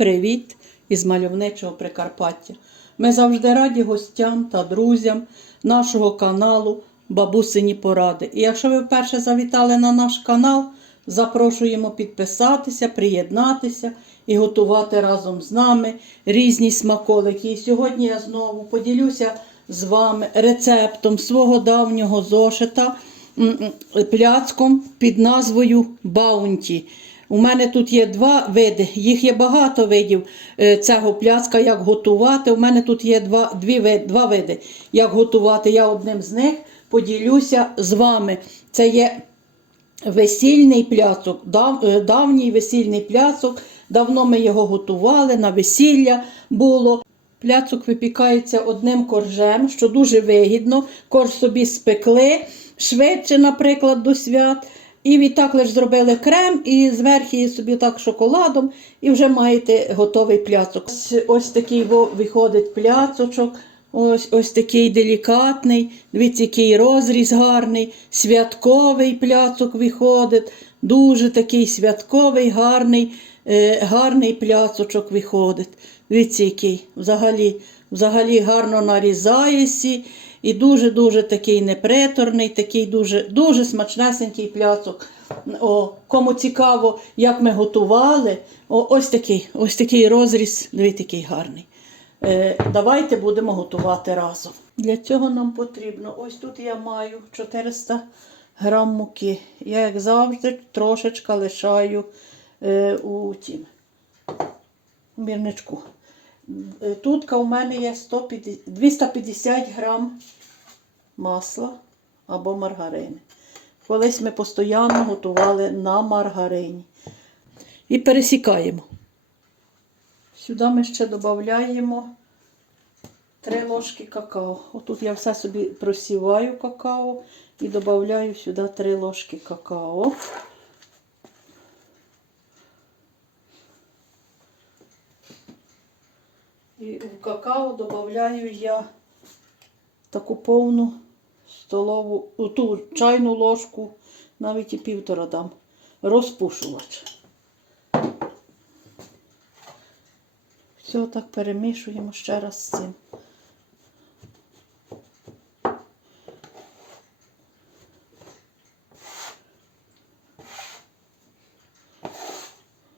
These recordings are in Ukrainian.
Привіт із мальовничого Прикарпаття. Ми завжди раді гостям та друзям нашого каналу Бабусині Поради. І якщо ви вперше завітали на наш канал, запрошуємо підписатися, приєднатися і готувати разом з нами різні смаколики. І сьогодні я знову поділюся з вами рецептом свого давнього зошита пляцком під назвою Баунті. У мене тут є два види, їх є багато видів е, цього пляцка, як готувати. У мене тут є два, дві, два види, як готувати. Я одним з них поділюся з вами. Це є весільний пляцок, дав, е, давній весільний пляцок. Давно ми його готували, на весілля було. Пляцок випікається одним коржем, що дуже вигідно. Корж собі спекли швидше, наприклад, до свят. І відтак лише зробили крем і зверху собі так шоколадом, і вже маєте готовий пляцок. Ось, ось такий виходить пляцочок. Ось ось такий делікатний, дивіться, який розріз гарний, святковий пляцок виходить, дуже такий святковий, гарний, е, гарний пляцочок виходить. Дивіться, який взагалі, взагалі гарно нарізається і дуже-дуже такий неприторний, такий дуже, дуже смачнесенький пляцок. О, кому цікаво, як ми готували, о, ось такий, ось такий розріз, дивіться, який гарний. Е, давайте будемо готувати разом. Для цього нам потрібно, ось тут я маю 400 грам муки. Я, як завжди, трошечка лишаю е, у тім мірничку. Е, Тут у мене є 150, 250 грам масла або маргарини. Колись ми постійно готували на маргарині. І пересікаємо. Сюди ми ще додаємо 3 ложки какао. Отут я все собі просіваю какао і додаю сюди 3 ложки какао. І в какао додаю я таку повну столову, ту чайну ложку, навіть і півтора дам, розпушувач. Все так перемішуємо ще раз з цим.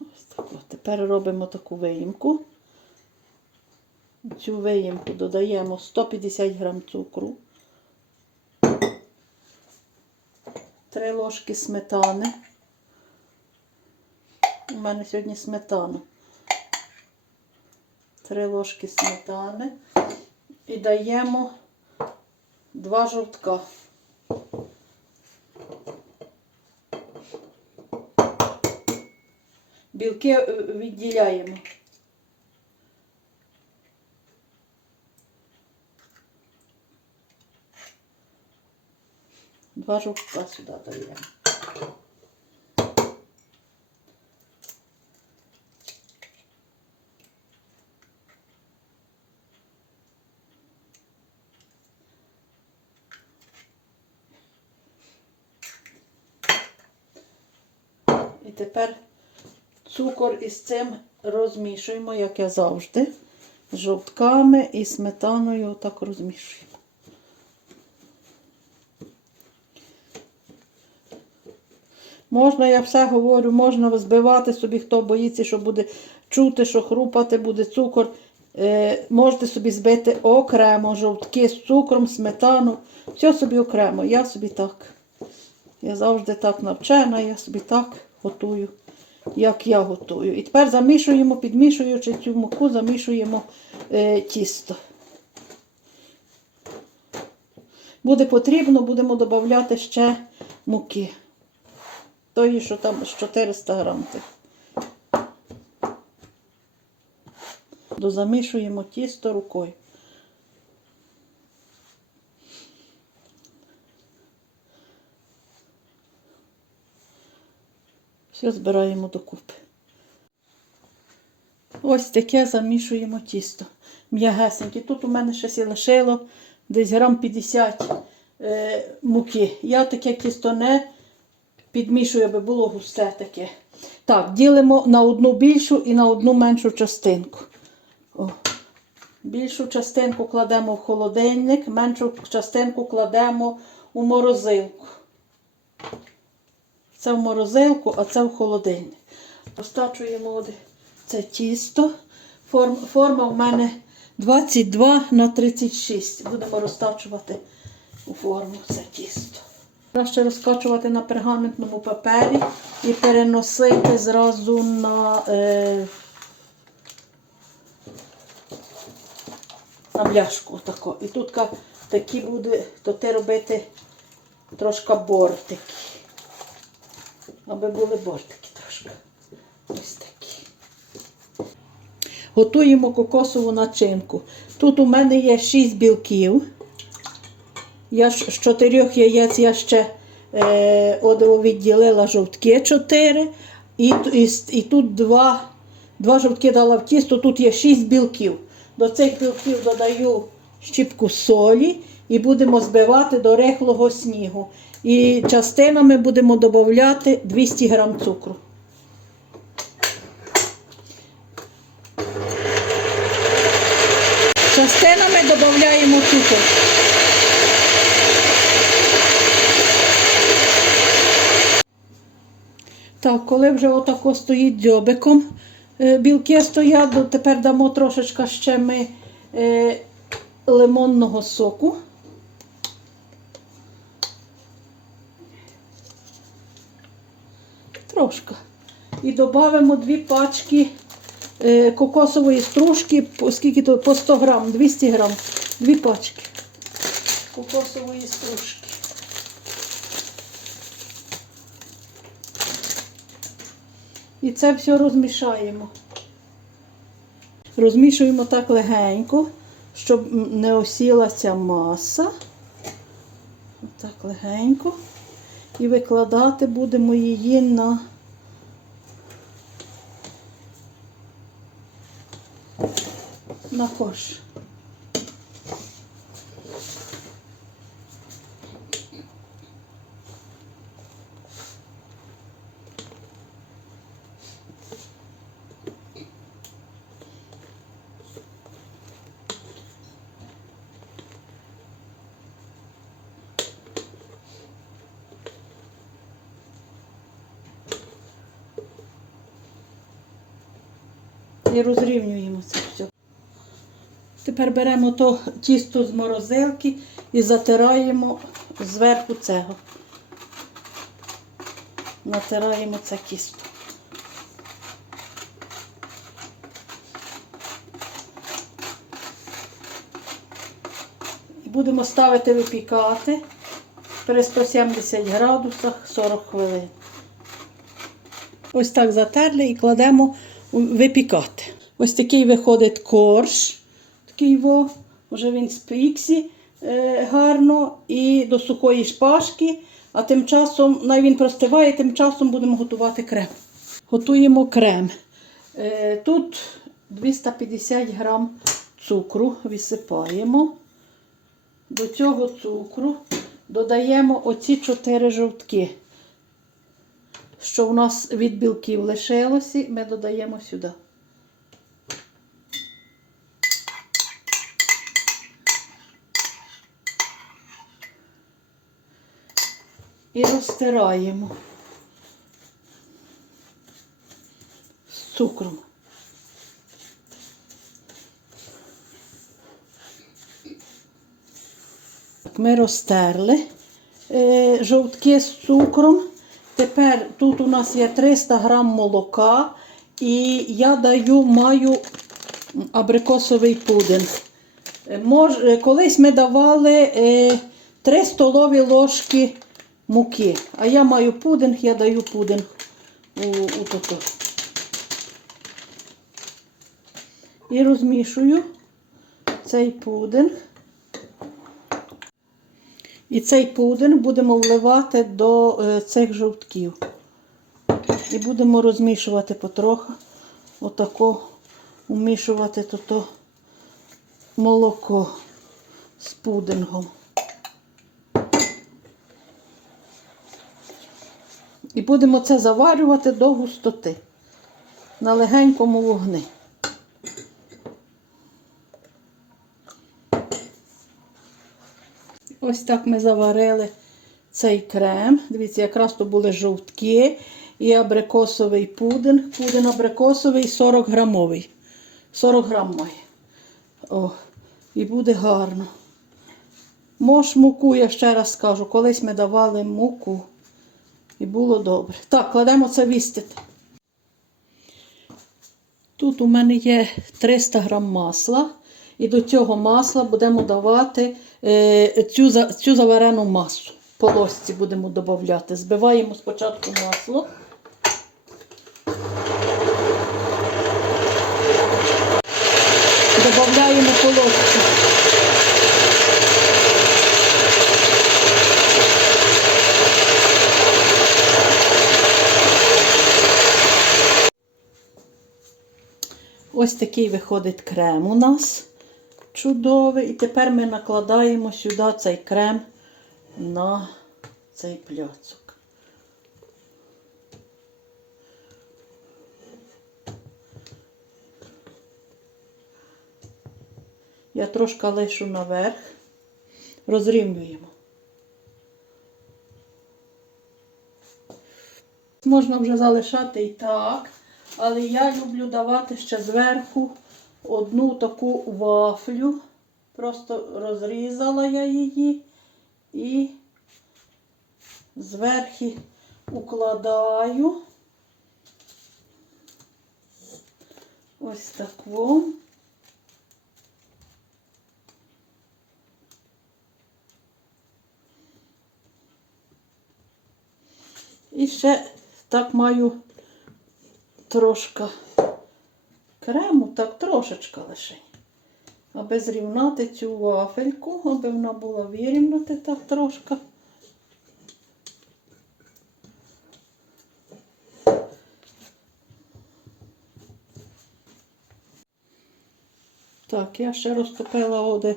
Ось так. Тепер робимо таку виїмку. Цю виїмку додаємо 150 грам цукру, 3 ложки сметани. У мене сьогодні сметана. 3 ложки сметани і даємо 2 жовтка. Білки е, відділяємо. Два жовтка сюди даємо. І тепер цукор із цим розмішуємо, як я завжди, з жовтками і сметаною так розмішуємо. Можна, я все говорю, можна збивати собі, хто боїться, що буде чути, що хрупати буде цукор. Е, можете собі збити окремо жовтки з цукром, сметану. Все собі окремо. Я собі так. Я завжди так навчена, я собі так готую, як я готую. І тепер замішуємо, підмішуючи цю муку, замішуємо е, тісто. Буде потрібно, будемо додати ще муки. Тої, що там з 400 грам. тих. Дозамішуємо тісто рукою. Все збираємо докупи. Ось таке замішуємо тісто. М'ягесеньке. Тут у мене ще сі лишило десь грам 50 е, муки. Я таке тісто не підмішую, аби було густе таке. Так, ділимо на одну більшу і на одну меншу частинку. О. Більшу частинку кладемо в холодильник, меншу частинку кладемо у морозилку. Це в морозилку, а це в холодильник. Розтачуємо це тісто. Форм, форма в мене 22 на 36. Будемо розтачувати у форму це тісто. Краще розкачувати на пергаментному папері і переносити зразу на, е, на бляшку. Тако. І тут такі буде, то ти робити трошки бортики. Аби були бортики трошки. Ось такі. Готуємо кокосову начинку. Тут у мене є 6 білків. Я ж з чотирьох яєць я ще е, відділила жовтки 4. І, і, і тут два, два жовтки дала в тісто, тут є 6 білків. До цих білків додаю щіпку солі і будемо збивати до рихлого снігу. І частинами будемо додати 200 г цукру. Частинами додаємо цукор. Так, коли вже отако стоїть дзьобиком, е, білки стоять, тепер дамо трошечки ще ми е, лимонного соку. Трошки. І додамо дві пачки е, кокосової стружки, скільки то, по 100 грам, 200 грам, дві пачки кокосової стружки. І це все розмішаємо. Розмішуємо так легенько, щоб не осілася маса. Так легенько. І викладати будемо її на на кош. І розрівнюємо це все. Тепер беремо то тісто з морозилки і затираємо зверху цього. Натираємо це тісто. Будемо ставити випікати при 170 градусах 40 хвилин. Ось так затерли і кладемо випікати. Ось такий виходить корж. Такий во, вже він спіксі е, гарно і до сухої шпажки. А тим часом, най він простиває, тим часом будемо готувати крем. Готуємо крем. Е, тут 250 грам цукру висипаємо. До цього цукру додаємо оці 4 жовтки що у нас від білків лишилося, ми додаємо сюди. І розтираємо з цукром. Ми розтерли е, жовтки з цукром. Тепер тут у нас є 300 грам молока, і я даю, маю абрикосовий пудинг. Е, Мож, е, колись ми давали е, 3 столові ложки муки, а я маю пудинг, я даю пудинг у, у тото. І розмішую цей пудинг. І цей пудинг будемо вливати до е, цих жовтків. І будемо розмішувати потроху. Отако вмішувати то молоко з пудингом. І будемо це заварювати до густоти на легенькому вогні. Ось так ми заварили цей крем. Дивіться, якраз то були жовтки і абрикосовий пудинг. Пудинг абрикосовий 40 грамовий. 40 грам має. О, і буде гарно. Мож муку, я ще раз скажу, колись ми давали муку. І було добре. Так, кладемо це вістити. Тут у мене є 300 грам масла. І до цього масла будемо давати е, цю, цю заварену масу. По ложці будемо додати. Збиваємо спочатку масло. Додаємо по. Ось такий виходить крем у нас чудовий. І тепер ми накладаємо сюди цей крем на цей пляцок. Я трошки лишу наверх, розрівнюємо. Можна вже залишати і так, але я люблю давати ще зверху одну таку вафлю. Просто розрізала я її і зверху укладаю. Ось таку. І ще так маю трошки крему, так трошечка лише. Аби зрівняти цю вафельку, аби вона була вирівняти так трошки. Так, я ще розтопила оде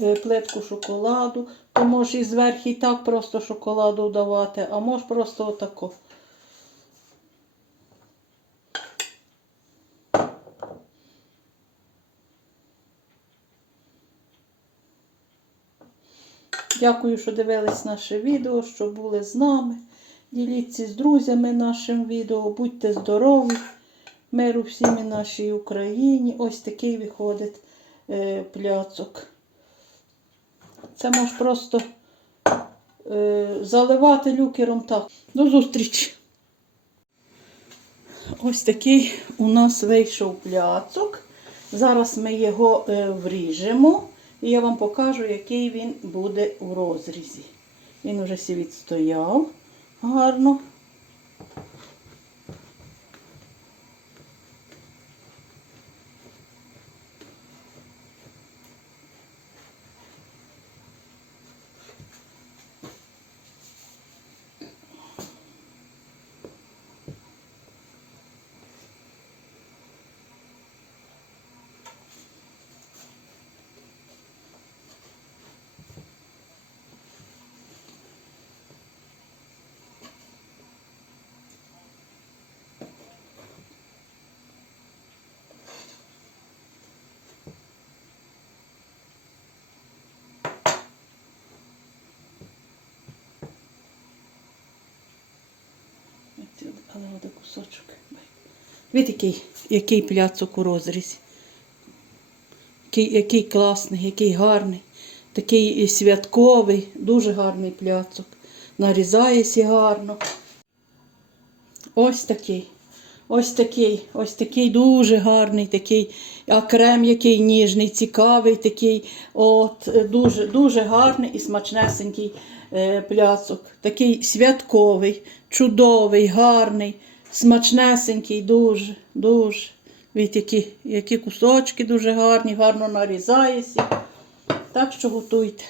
е, плитку шоколаду, то можеш і зверху і так просто шоколаду давати, а можеш просто отако. Дякую, що дивились наше відео, що були з нами. Діліться з друзями нашим відео. Будьте здорові, миру всім і нашій Україні. Ось такий виходить е, пляцок. Це можеш просто е, заливати люкером так. До зустрічі! Ось такий у нас вийшов пляцок. Зараз ми його е, вріжемо. І я вам покажу, який він буде у розрізі. Він вже всі відстояв гарно. Оці от, Але один кусочок. Дивіться, який, який пляцок у розрізі. Який, який класний, який гарний. Такий святковий, дуже гарний пляцок. Нарізається гарно. Ось такий. Ось такий, ось такий дуже гарний, такий, а крем який ніжний, цікавий, такий, от, дуже, дуже гарний і смачнесенький е, пляцок. Такий святковий, чудовий, гарний, смачнесенький, дуже, дуже. Від які, які кусочки дуже гарні, гарно нарізається. Так що готуйте.